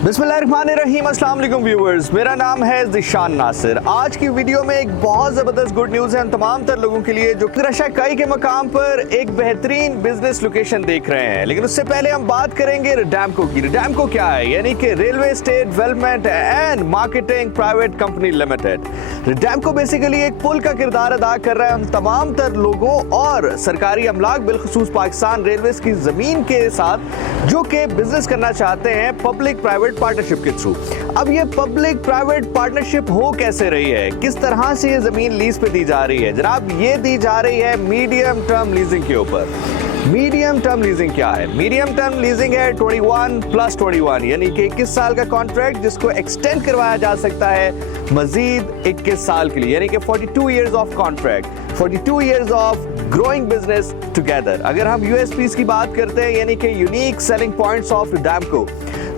बिस्मिल्लाहिर्रहमानिर्रहीम, अस्सलाम वालेकुम व्यूअर्स, मेरा नाम है ज़िशान नासिर। आज की वीडियो में एक बहुत ज़बरदस्त गुड न्यूज़ है उन तमाम तर लोगों के लिए जो रशाकाई के मकाम पर एक बेहतरीन बिजनेस लोकेशन देख रहे हैं। लेकिन उससे पहले हम बात करेंगे रडैमको की। रडैमको क्या है? यानी कि railway state development and marketing private company limited. रडैमको बेसिकली एक पुल का किरदार अदा कर रहा है उन तमाम तर लोगों और सरकारी अमलाक बिलखसूस पाकिस्तान रेलवे की ज़मीन के साथ जो कि बिजनेस करना चाहते हैं पब्लिक प्राइवेट पार्टनरशिप के थ्रू। अब ये पब्लिक प्राइवेट पार्टनरशिप हो कैसे रही है, किस तरह से ये जमीन लीज पे दी जा रही है? जनाब, ये दी जा रही है मीडियम टर्म लीजिंग के ऊपर। मीडियम टर्म लीजिंग क्या है? मीडियम टर्म लीजिंग है 21+21 यानी कि 21 साल का कॉन्ट्रैक्ट जिसको एक्सटेंड करवाया जा सकता है मजीद 21 साल के लिए, यानी कि 42 years of contract, 42 years of growing business together. अगर हम यूएसपीज की बात करते हैं यानी कि यूनिक सेलिंग पॉइंट्स ऑफ रडैमको,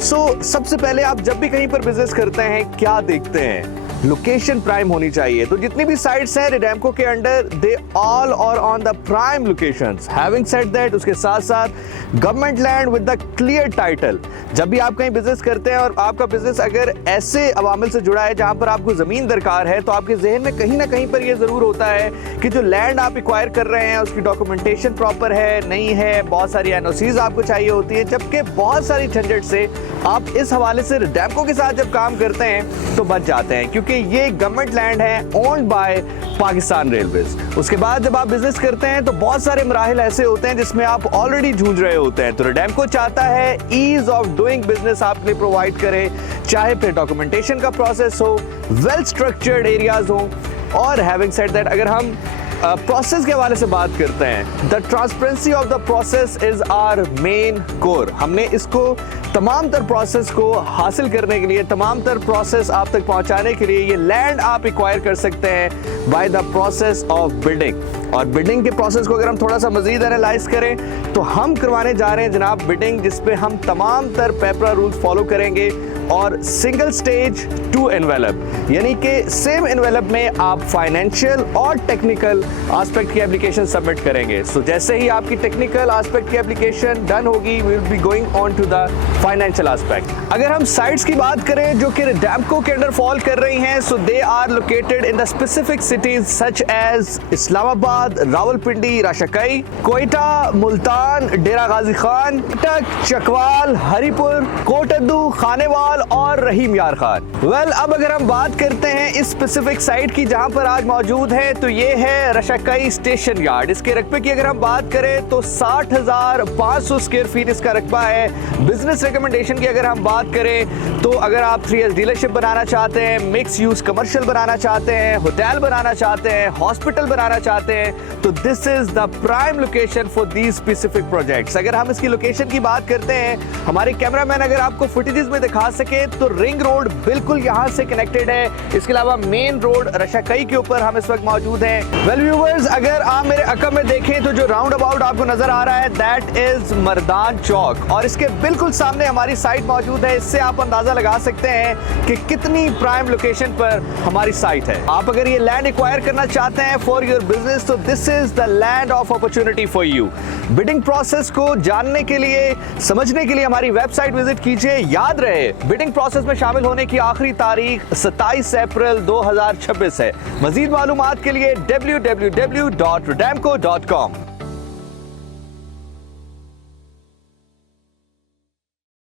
सबसे पहले आप जब भी कहीं पर बिजनेस करते हैं क्या देखते हैं? लोकेशन प्राइम होनी चाहिए। तो जितनी भी साइट्स हैं रडैमको के under they all are on the prime locations. Having said that, उसके साथ साथ government land with the clear title. जब भी आप कहीं बिजनेस करते हैं और आपका बिजनेस अगर ऐसे अवामिल से जुड़ा है जहां पर आपको जमीन दरकार है तो आपके जहन में कहीं ना कहीं पर यह जरूर होता है कि जो लैंड आप एक्वायर कर रहे हैं उसकी डॉक्यूमेंटेशन प्रॉपर है नहीं है, बहुत सारी एनओसीज आपको चाहिए होती है, जबकि बहुत सारी झंझट से आप इस हवाले से रडैमको के साथ जब काम करते हैं तो बच जाते हैं क्योंकि ये गवर्नमेंट लैंड है ओन्ड बाय पाकिस्तान रेलवेज। उसके बाद जब आप बिजनेस करते हैं तो बहुत सारे मराहिल ऐसे होते हैं जिसमें आप ऑलरेडी जूझ रहे होते हैं। तो रडैमको चाहता है ईज ऑफ डूइंग बिजनेस आपके लिए प्रोवाइड करे, चाहे फिर डॉक्यूमेंटेशन का प्रोसेस हो, वेल स्ट्रक्चर्ड एरियाज हो। और हैविंग सेड दैट, अगर हम प्रोसेस के हवाले से बात करते हैं, the transparency of the process is our main core. हमने इसको तमाम तर प्रोसेस को हासिल करने के लिए, तमाम तर प्रोसेस आप तक पहुंचाने के लिए ये लैंड आप एक्वायर कर सकते हैं by the process of bidding. और बिडिंग के प्रोसेस को अगर हम थोड़ा सा मजीद एनालाइज करें तो हम करवाने जा रहे हैं जनाब बिडिंग, जिसपे हम तमाम तर पेपरा रूल्स फॉलो करेंगे और सिंगल स्टेज 2 एनवेलप, यानी कि सेम एनवेलप में आप फाइनेंशियल और टेक्निकल एस्पेक्ट की एप्लीकेशन सबमिट करेंगे। सो जैसे ही आपकी टेक्निकल एस्पेक्ट की एप्लीकेशन डन होगी we will be going on to the financial aspect. अगर हम साइट्स की बात करें जो कि रडैमको के अंडर फॉल कर रही हैं, so they are located in the specific cities such as Islamabad, Rawalpindi, Rashakai, Quetta, Multan, Dera Ghazi Khan, टक, चकवाल, हरीपुर, कोटद्दू, खानेवाल और रहीम यार खान। अब अगर हम बात करते हैं इस स्पेसिफिक साइट की जहां पर आज मौजूद है तो ये है रशाकाई स्टेशन यार्ड। इसके रकबे की अगर हम बात करें तो 60,500 स्क्वायर फीट इसका रकबा है। बिजनेस रिकमेंडेशन की अगर हम बात करें तो अगर आप 3S डीलरशिप बनाना चाहते हैं, मिक्स यूज कमर्शियल बनाना चाहते हैं, होटल बनाना चाहते हैं, हॉस्पिटल बनाना चाहते हैं, तो this is the prime location for these specific projects. अगर हम इसकी लोकेशन की बात करते हैं, हमारे कैमरामैन अगर आपको फुटेजेस में दिखा सके तो रिंग रोड बिल्कुल यहाँ से कनेक्टेड है। इसके अलावा मेन रोड रशाकाई के ऊपर हम इस वक्त मौजूद हैं। वेल व्यूअर्स, अगर आप मेरे अकब में देखें तो जो राउंड अबाउट आपको नजर आ रहा है दैट इज मर्दान चौक और इसके बिल्कुल सामने हमारी साइट मौजूद है। इससे आप अंदाजा लगा सकते हैं कि कितनी प्राइम लोकेशन पर हमारी साइट है। आप अगर ये लैंड एक्वायर करना चाहते हैं फॉर योर बिजनेस तो this is the land of opportunity for you. Bidding process को जानने के लिए, समझने के लिए हमारी वेबसाइट विजिट कीजिए। याद रहे बिडिंग प्रोसेस में शामिल होने की आखिरी तारीख 27 अप्रैल 2026 है। मजीद मालूमात के लिए www.rudamco.com।